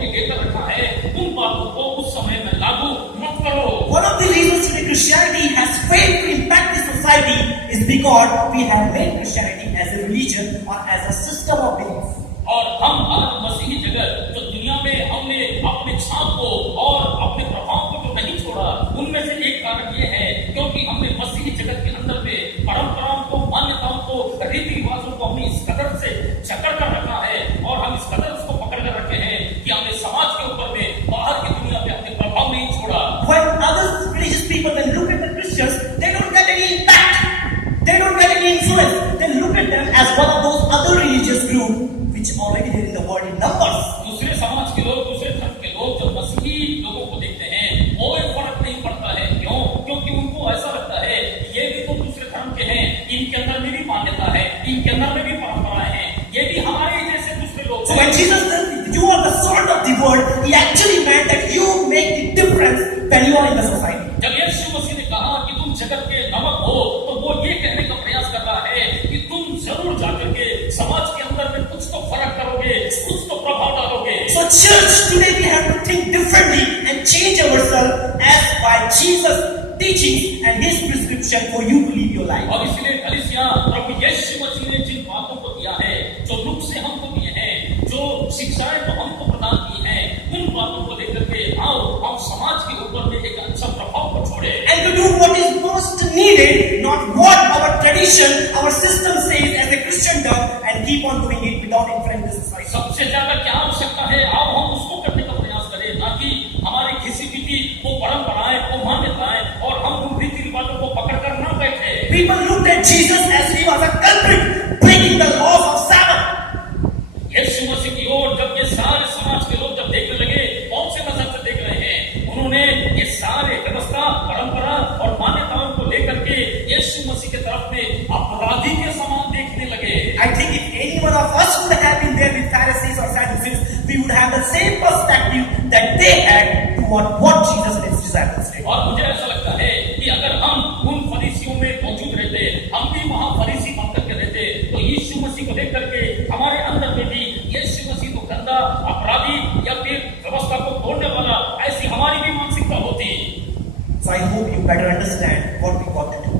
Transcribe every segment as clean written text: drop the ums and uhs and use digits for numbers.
हमने लेकर रखा है उन बातों को उस समय में लागू मत करो। One of the reasons today Christianity has failed to impact the society is because we have made Christianity as a religion or as a system of belief. और हम आज मसीही जगत जो दुनिया में हमने अपने छाप को और अपने प्रभाव को जो नहीं छोड़ा, उनमें से एक कारण ये है क्योंकि हमने मसीही जगत के अंदर में परंपराओं को, मान्यताओं को, रीति रिवाजों को हमने इस कदर से जकड़ कर रखा है और हम इस कदर उसको पकड़ कर रखे हैं कि हमने समाज के ऊपर में, बाहर की दुनिया में अपने प्रभाव नहीं छोड़ा। When other religious people then look at the Christians, they don't get any impact, they don't get any influence. They look at them as one of those other religious groups which already there in the world in numbers. दूसरे समाज के लोग, दूसरे धर्म के लोग जब मसीही लोगों को देखते हैं, कोई फर्क नहीं पड़ता है। क्यों? क्योंकि उनको ऐसा लगता है ये भी तो दूसरे धर्म के हैं, इनके अंदर में भी मान्यता है, इनके अंदर में भी परंपराएं हैं, ये भी हमारे जैसे दूसरे लोग। So when Jesus said you are the salt of the world, he actually meant that you make the difference when you are in the society. जब यीशु मसीह ने कहा कि तुम जगत के नमक हो, तो वो ये कहने का प्रयास कर रहा है कि तुम जरूर जाकर के समाज के अंदर में कुछ तो फर्क करोगे, कुछ तो प्रभाव डालोगे। So church, today we have to think differently and change ourselves as by Jesus' teachings and His prescription for you to live your life. और इसलिए कलीसिया, प्रभु यीशु मसीह ने जिन बातों को दिया है, जो रूप से हमको दिए हैं, जो शिक्षाएं तो हमको प्रदान की हैं, उन बातों को लेकर के आओ हम समाज के ऊपर में एक अच्छा प्रभाव को छोड़े। And to do what is most needed, not what our tradition, our system says as a Christendom, and keep on doing it without influencing the society. सबसे ज्यादा क्या आवश्यकता है, आओ हम उसको करने का प्रयास करें, ना कि हमारी घिसी पिटी वो परंपराएं, वो मान्यताएं और हम उन रीति रिवाजों को पकड़ कर ना बैठे। People looked at Jesus as he was a culprit, breaking the laws of Sabbath. यीशु मसीह की ओर जब ये सारे समाज के लोग जब देखने लगे, कौन से नजर से देख रहे हैं, उन्होंने ये सारे व्यवस्था, परंपरा और मान्यताओं को लेकर के यीशु मसीह के तरफ में अपराधी के समान देखने लगे। I think if any one of us would have been there with Pharisees or Sadducees, we would have the same perspective that they had toward what Jesus and His disciples did. और मुझे ऐसा लगता है कि अगर हम उन फरीसियों में मौजूद रहते, हम भी वहां फरीसी बनकर के रहते, तो यीशु मसीह को देख करके हमारे अंदर में भी यीशु मसीह को गंदा, अपराधी या फिर व्यवस्था को तोड़ने वाला, ऐसी हमारी भी मानसिकता होती। So I hope you better understand what we got to do.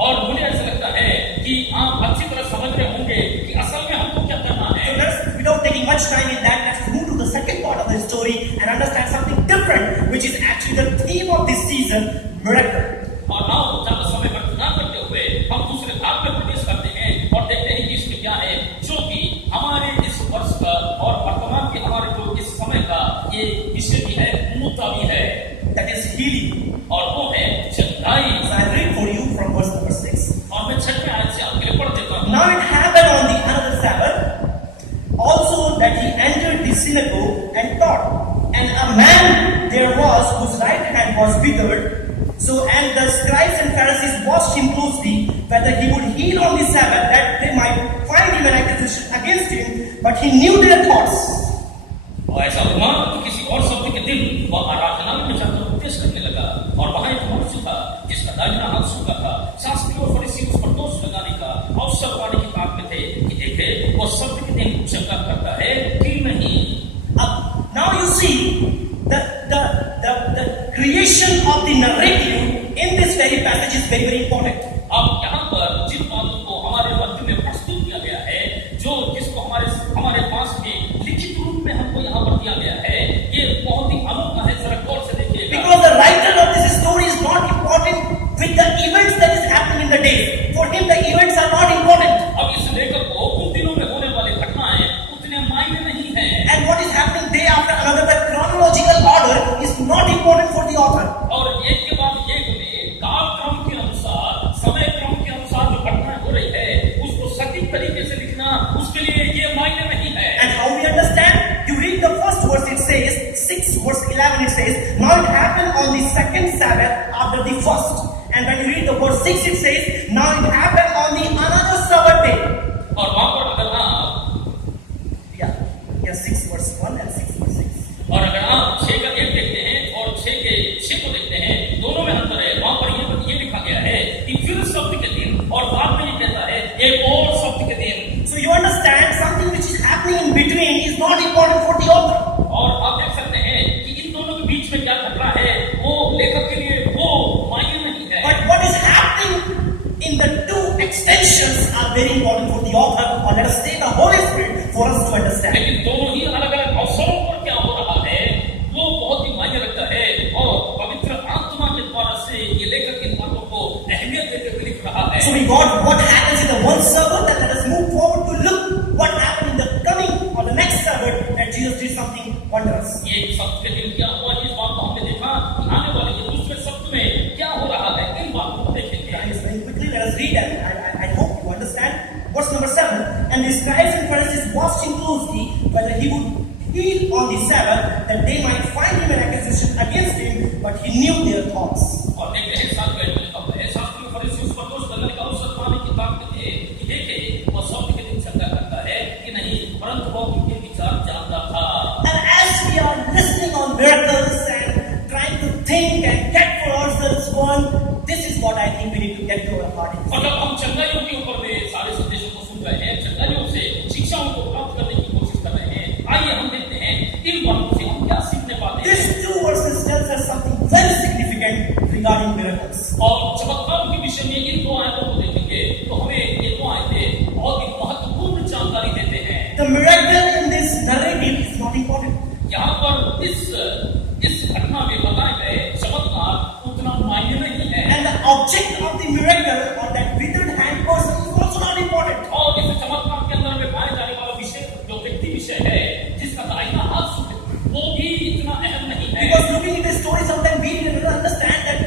और मुझे ऐसा लगता है कि आप अच्छी तरह समझ रहे होंगे कि असल में हमको क्या करना है। So let's, without taking much time in that, let's move to the second part of the story and understand something different, which is actually the theme of this season, miracle. और आओ ज्यादा समय व्यर्थ न करते हुए हम दूसरे भाग में प्रवेश करते हैं और देखते हैं कि इसमें क्या है, जो कि हमारे इस वर्ष का और वर्तमान के हमारे जो इस समय का ये विषय भी है, मुद्दा भी है, That is healing. और वो है चंगाई। So I'll read for you from verse number 6. और मैं 6वें आयत से आपके लिए पढ़ देता हूँ। Now it happened on the another Sabbath also that he entered the synagogue and taught. And a man there was whose right hand was withered. So and the scribes and Pharisees watched him closely, whether he would heal on the Sabbath, that they might find him an accusation against him. But he knew their thoughts. और ऐसा हुआ तो किसी और शब्द के दिन वह आराधनालय में जाकर उपदेश करने लगा, और वहां एक मनुष्य था जिसका दाहिना हाथ सूखा था। शास्त्री और फरीसी उस पर दोष लगाने का अवसर पाने की ताक में थे कि देखे वो शब्द के दिन चंगा करता है कि नहीं। Now you see the creation of the narrative in this very passage is very very important. अब यहाँ पर जिन बातों को हमारे मध्य में प्रस्तुत किया गया है, जो जिसको हमारे पास में लिखित रूप में हमको यहाँ पर दिया गया है, ये बहुत ही अनोखा है। जरा गौर से देखिए। Because the writer of this story is not important with the events that is happening in the day. For him, the events are not important. अब इस लेखक को उन दिनों में होने वाली घटनाएं उतने मायने नहीं है। And what is happening day after another, the chronological order is not important for the author. और एक के बाद एक में कालक्रम के अनुसार, समय क्रम के अनुसार जो घटनाएं हो रही है, उसको सटीक तरीके से लिखना उसके लिए ये मायने नहीं है। And how we understand? You read the first verse, it says, 6 verse 11 it says, now it happened on the second Sabbath after the first. And when you read the verse 6 it says, now it happened on the another Sabbath day. और वहां पर अगर आप 6 verse 1 and 6 verse 6. और अगर आप 6 का 1 देखते हैं और 6 के 6 को देखते हैं, दोनों में अंतर है। वहां पर ये लिखा गया है कि फिर शब्द के दिन, और बाद में ये कहता है एक और शब्द के दिन। So you understand something which is happening in between is not important for the author. और आप are very important for the author, or let us say the Holy Spirit, for us to understand. लेकिन दोनों ही अलग अलग अवसरों पर क्या हो रहा है वो बहुत ही मायने रखता है, और पवित्र आत्मा के द्वारा से ये लेखक इन बातों को अहमियत देते हुए लिख रहा है। So we got what happens in the one sermon, and let us move forward to look what happened in the coming or the next sermon, that Jesus did something wondrous. ये सप्त के दिन क्या हुआ, इस बात को हमने देखा। आने वाले ये दूसरे सप्त में क्या हो रहा है, इन बातों को देखेंगे। Guys, very quickly, let us read, and I hope you understand. Verse number 7. And the scribes and Pharisees watched him closely, whether he would heal on the Sabbath, that they might find him an accusation against him, but he knew their thoughts. और देखते हैं साथ में अब है शास्त्री और फरीसी उस पर दोष लगाने का अवसर पाने की ताकत थे कि देखे वो सप्त के दिन शंका करता है कि नहीं, परंतु वो उनके विचार जानता था। And as we are listening on miracles and trying to think and get for ourselves one, this is what I think we need to get to our heart. और जब हम चंगाइयों के ऊपर में सारे संदेशों को सुन रहे हैं, चंगाइयों से शिक्षाओं को प्राप्त करने की कोशिश कर रहे हैं, आइए हम देखते हैं इन बातों से हम क्या सीखने पाते हैं। These two verses tells us something very significant regarding miracles. और चमत्कार के विषय में इन दो आयतों को देखेंगे तो हमें ये दो आयतें बहुत ही महत्वपूर्ण जानकारी देते हैं। The miracle in this narrative is not important. यहाँ पर इस घटना में बताए गए चमत्कार उतना मायने नहीं है, And the object of the miracle, or that withered hand person, is also not important. और इस चमत्कार के अंदर में पाए जाने वाला विषय जो व्यक्ति विषय है जिसका दाहिना हाथ सूखे, वो भी इतना अहम नहीं है। Because looking at this story, sometimes we need to understand that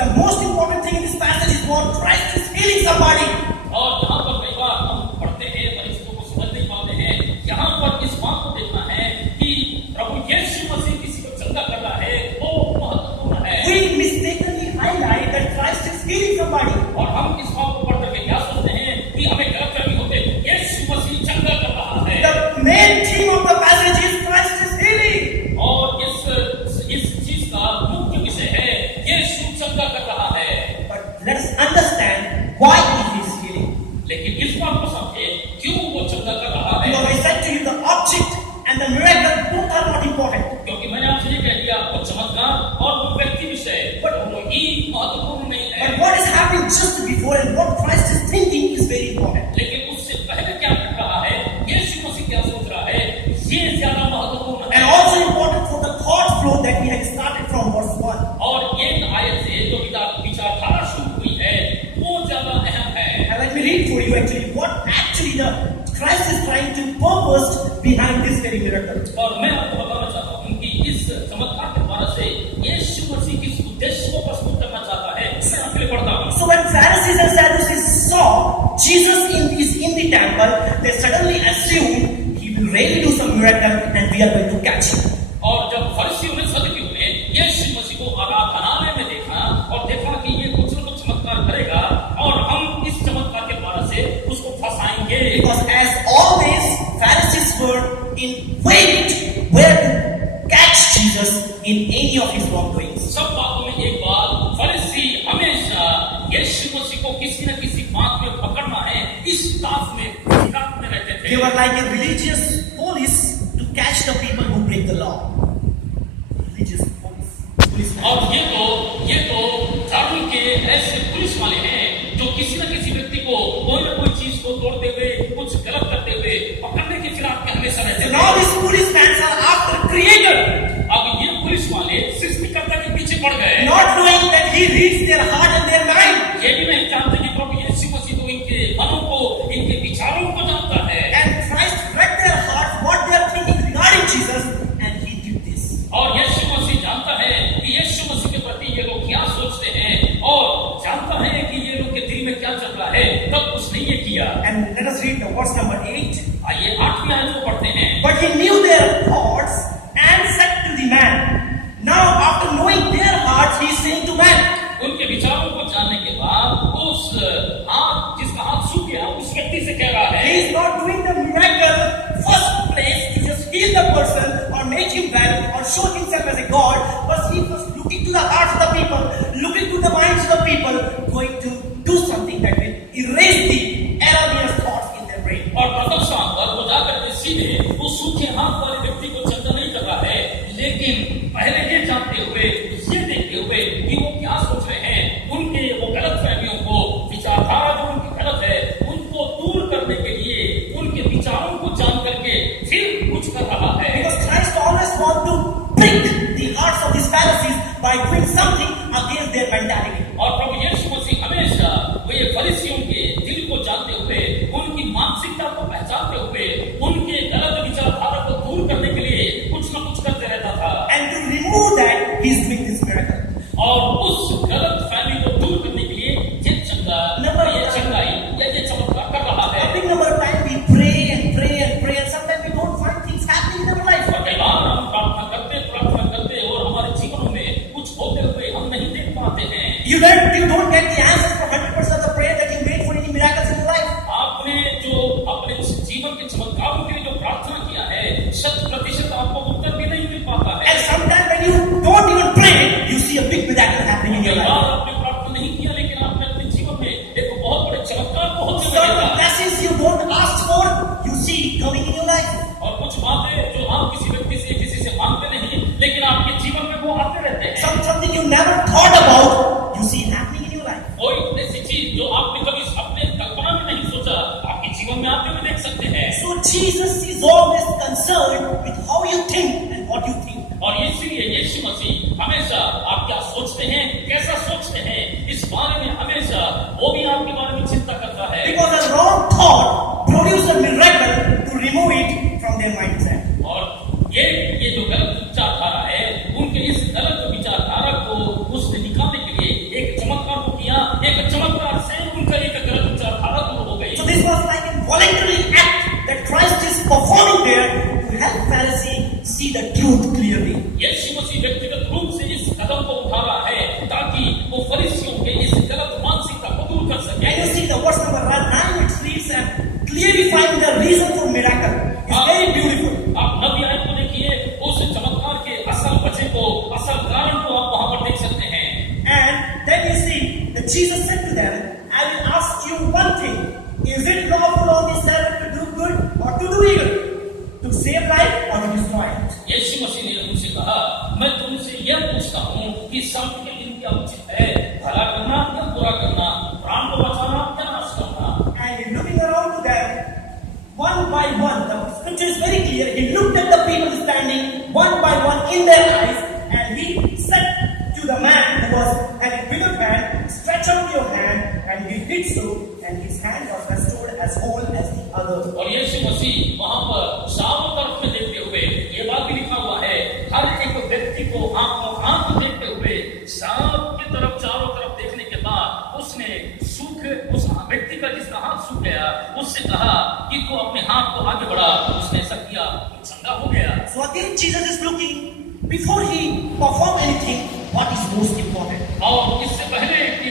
the most important thing in this passage is what Christ is healing somebody. और यहाँ पर कई बार हम पढ़ते हैं पर इसको समझ नहीं पाते हैं। यहाँ पर इस बात को देखना है कि प्रभु यीशु मसीह किसी को चंगा कर रहा है, वो महत्वपूर्ण है। We mistakenly highlight that Christ is healing somebody. और हम इस बात को पढ़ करके क्या सोचते हैं कि हमें गलतफहमी होते हैं, यीशु मसीह चंगा कर रहा है। The main theme of the passage is Christ is healing. और इस चीज का मुख्य विषय है यीशु चंगा कर रहा है। But let us understand why he is healing. लेकिन इस बात को समझे क्यों वो चंगा कर रहा है। Because I said to you, the object and the miracle both are not important. क्योंकि मैंने आपसे ये कह दिया वो चमत्कार और वो व्यक्ति विषय दोनों ही महत्वपूर्ण नहीं है। But what is happening just before and what Christ is thinking is very important. लेकिन उससे पहले क्या कर रहा है, यीशु मसीह क्या सोच रहा है, ये ज्यादा महत्वपूर्ण And है। also important for the thought flow that we had started from verse 1. और एक आयत से जो विचारधारा शुरू हुई है वो ज्यादा अहम है। And let me read for you actually what actually the Christ is trying to purpose behind this very miracle. और मैं आपको बताना चाहता हूँ कि इस चमत्कार के द्वारा से यीशु मसीह किस उद्देश्य को प्रस्तुत करना चाहता है। मैं आपके लिए पढ़ता हूँ। So when Pharisees and Sadducees saw Jesus is in the temple, they suddenly assumed he will really do some miracle and we are going to catch him. और जब फरीसियों ने सदुकियों ने यीशु मसीह को आराधनालय में देखा और देखा कि ये कुछ न कुछ चमत्कार करेगा और हम इस चमत्कार के द्वारा से उसको फंसाएंगे। Because as always, Pharisees were in wait where to catch Jesus in any of his wrongdoings. सब बातों में एक बात, फरीसी हमेशा यीशु मसीह को किसी न किसी बात में पकड़ना है, इस ताक में रहते थे। They were like a religious police to catch the people who break the law. Religious police. और ये तो धर्म के ऐसे पुलिस वाले हैं जो किसी न किसी व्यक्ति को कोई न कोई चीज को तोड़ते हुए कुछ गलत करते हुए पकड़ने के खिलाफ में हमेशा रहते So थे। now these policemen are after Creator, अब ये पुलिस वाले सृष्टिकर्ता के पीछे पड़ गए, not knowing that he reads their heart and their mind. ये भी नहीं जानते कि प्रभु यीशु मसीह तो इनके मनों को, इनके विचारों को जानता है। And Christ read their hearts, what they are thinking regarding Jesus, and he did this. और यीशु मसीह जानता है कि यीशु मसीह के प्रति ये लोग क्या सोचते हैं और जानता है कि ये लोग के दिल में क्या चल रहा है, तब उसने ये किया। And let us read the verse number 8. आइए 8वीं आयत को पढ़ते हैं। But he knew their thoughts and said to the man. Now after knowing their hearts, he is saying to man. उनके विचारों को जानने के बाद उस हाथ जिसका हाथ सूख गया उस व्यक्ति से कह रहा He है, is not doing the miracle first place to just heal the person or make him well or show himself as a God, but he was looking to the hearts of the people, looking to the minds of the people, going to do something that will erase the erroneous thoughts in their brain. और प्रथम स्थान पर वो जाकर के सीधे उस सूखे हाथ वाले व्यक्ति को चंगा नहीं कर रहा है, लेकिन पहले ये जानते हुए, ये देखते हुए कि वो क्या सोच रहे हैं, उनके वो गलत फहमियों को, विचारधारा जो उनकी गलत है, उनको दूर फरीसियों के दिल को जानते हुए, उनकी मानसिकता को पहचानते हुए, उनके गलत विचारधारा को दूर करने के लिए कुछ न कुछ करते रहता था। And to remove that, he is doing this miracle. और उस गलत फहमी को दूर करने के लिए ये चंगाई या ये चमत्कार कर रहा है। A big number of times we pray and pray and pray, and sometimes we don't find things happening in our life. और कई बार हम प्रार्थना करते और हमारे जीवनों में कुछ होते हुए हम नहीं देख पाते हैं। You don't get the answers for 100% of the prayer that you made for any miracles in your life. आपने जो अपने जीवन के चमत्कारों के लिए जो प्रार्थना किया है, 100% आपको उत्तर भी नहीं मिल पाता है। And sometimes when you don't even pray, you see a big miracle happening in your life. आपने प्रार्थना नहीं किया, लेकिन आपने अपने जीवन में एक बहुत बड़े चमत्कार को होते हुए Some देखा। blessings you don't ask for, you see coming in your life. और कुछ बातें जो आप किसी व्यक्ति से किसी से मांगते नहीं, लेकिन आपके जीवन में वो आते रहते हैं। Something you never thought about, you see happening in your life. कोई ऐसी चीज जो आपने कभी अपने कल्पना में नहीं सोचा, आपके जीवन में आते हुए देख सकते हैं। So Jesus is always concerned with how you think and what you think. और इसलिए यीशु मसीह हमेशा आप क्या सोचते हैं, कैसा सोचते हैं, इस बारे में हमेशा वो भी आपके बारे में चिंता करता है। Because a wrong thought produces a miracle to remove it from their mindset. और ये जो गलत विचारधारा है, उनके इस गलत विचारधारा को उससे निकालने के लिए एक चमत्कार को किया, एक चमत्कार से उनका एक गलत विचारधारा दूर हो गई। So this was like a voluntary act that Christ is performing there to help Pharisees see the truth clearly. यीशु मसीह व्यक्तिगत रूप से इस कदम को उठा रहा है ताकि वो फरीसियों के इस गलत मानसिकता को दूर कर सके। And you see the verse number 9, it reads and clarifying the reason for miracle. It's very beautiful. आप 9वीं आयत को देखिए, उस चमत्कार के असल वजह को, असल कारण को आप वहां पर देख सकते हैं। And then you see that Jesus said to them, I will ask you one thing. Is it lawful on the Sabbath to do good or to do evil? To save life or to destroy it? यीशु मसीह ने उनसे कहा, मैं तुमसे यह पूछता हूँ कि सात के दिन क्या उचित है, भला करना या बुरा करना, प्राण को बचाना या नाश करना। And looking around to them, one by one, the scripture is very clear. He looked at the people standing one by one in their eyes, and he said to the man who was having withered hand, stretch out your hand, and he did so, and his hand was restored as whole as the other. और यीशु मसीह वहां पर चारों तरफ में देखते हुए, ये बात भी लिखा हुआ है, हर एक व्यक्ति को आंख देखते हुए सबकी तरफ चारों तरफ देखने के बाद उसने उस व्यक्ति का जिसका हाथ सूख गया, उससे कहा कि तू अपने हाथ को आगे बढ़ा। उसने ऐसा किया, चंगा हो गया। So again, Jesus is looking before he perform anything, what is most important. और इससे पहले कि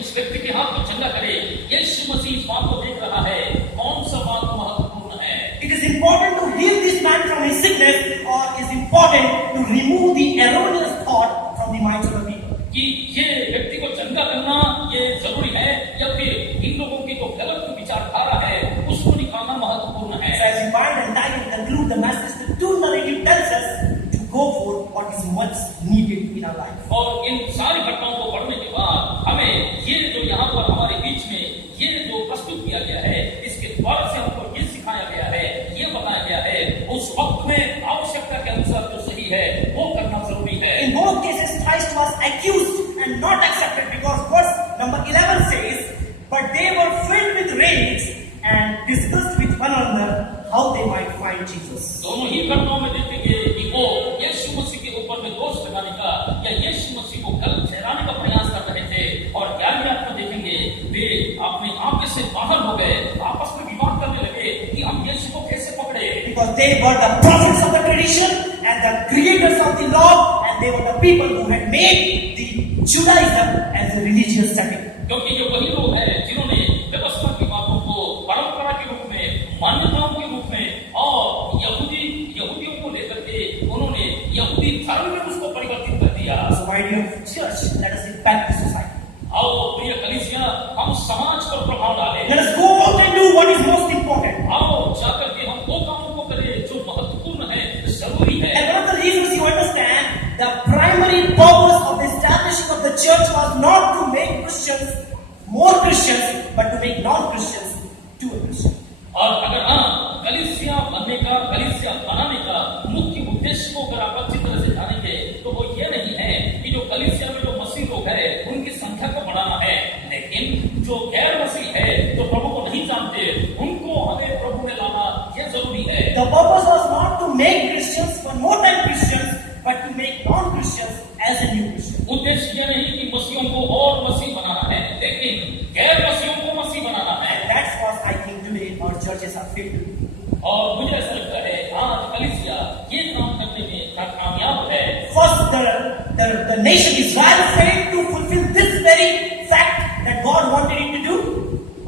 उस व्यक्ति के हाथ को चंगा करे, यीशु मसीह इस बात को देख रहा है, कौन सा बात महत्वपूर्ण है। It is important to heal this man from his sickness, or is important to remove the erroneous thought from the minds of the people. कि ये व्यक्ति को चंगा करना ये जरूरी है, या फिर इन लोगों की जो गलत विचारधारा है उसको निकालना महत्वपूर्ण है। So as we bind and tie and conclude the message, the two narrative tells us to go for what is much needed in our life. और इन सारी घटनाओं को पढ़ने के बाद हमें ये जो यहाँ पर हमारे बीच में ये जो प्रस्तुत किया गया है, इसके द्वारा से हमको ये सिखाया गया है, ये बताया गया है, उस वक्त में आवश्यकता के अनुसार जो सही है वो करना जरूरी है। In both cases, Christ was accused and not accepted, because verse number 11 says, but they were filled with rage and discussed with one another how they might find Jesus. दोनों ही घटनाओं में देखेंगे कि वो यीशु मसीह के ऊपर में दोष लगाने का या यीशु मसीह को गलत ठहराने का प्रयास कर रहे थे, और 11वीं आयत में देखेंगे वे अपने आप से बाहर हो गए, आपस में विवाद करने लगे कि हम यीशु को कैसे पकड़े। Because they were the prophets of the tradition and the creators of the law, and they were the people who had made the Judaism as a religious setting. क्योंकि ये वही लोग हैं जिन्होंने व्यवस्था की बातों को परंपरा के रूप में, मान्यताओं के रूप में, और यहूदियों को लेकर के उन्होंने यहूदी धर्म में उसको परिवर्तित कर दिया। So my dear church, let us impact the society. आओ प्रिय कलीसिया, हम समाज पर प्रभाव डालें। Let us go out and do what is most important. आओ जाकर के हम वो कामों को करें जो महत्वपूर्ण है, जरूरी है। And one of the reasons you understand, the primary purpose of the establishing of the church was not to make Christians more Christians, but to make non-Christians to a Christian. और अगर कलीसिया बनाने का मुख्य उद्देश्य को अगर आप अच्छी तरह से जानेंगे तो वो ये नहीं है कि जो कलीसिया में जो मसीह लोग हैं उनकी संख्या को बढ़ाना है, लेकिन जो गैर मसीह है जो प्रभु को नहीं जानते, उनको हमें प्रभु में लाना यह जरूरी है। The purpose was not to make Christians one more time Christians, but to make non-Christians as a new Christian. उद्देश्य यह नहीं कि मसीहों को और मसीह बनाना है, लेकिन गैर मसीहों को मसीह बनाना है। And that's what I think today our churches are filled with. और मुझे ऐसा लगता है आज कलीसिया ये काम करने में कामयाब है। First, the nation Israel failed to fulfill this very fact that God wanted it to do.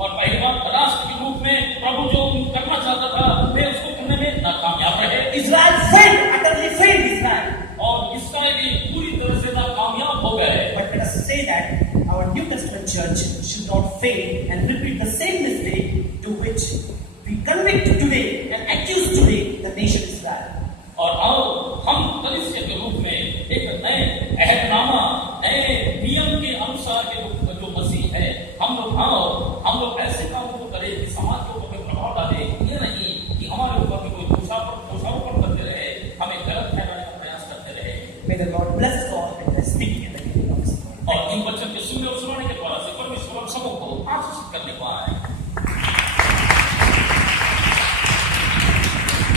और पहली बात राष्ट्र के रूप में प्रभु जो करना चाहता था वे उसको करने में नाकामयाब रहे। Israel failed, utterly failed Israel. और इसराइल भी पूरी तरह से नाकामयाब हो गए। But let us say that our New Testament church should not fail and repeat the same mistake to which we convict today and accuse today the nation Israel. और आओ हम कलीसिया के रूप में एक नए अहदनामा, नए नियम के अनुसार के जो मसीह है, हम लोग ऐसे कामों को करें कि समाज के ऊपर कोई प्रभाव डाले। ये नहीं कि हमारे ऊपर भी कोई दोषारोपण करते रहे, हमें गलत ठहराने का प्रयास करते रहे। May the Lord bless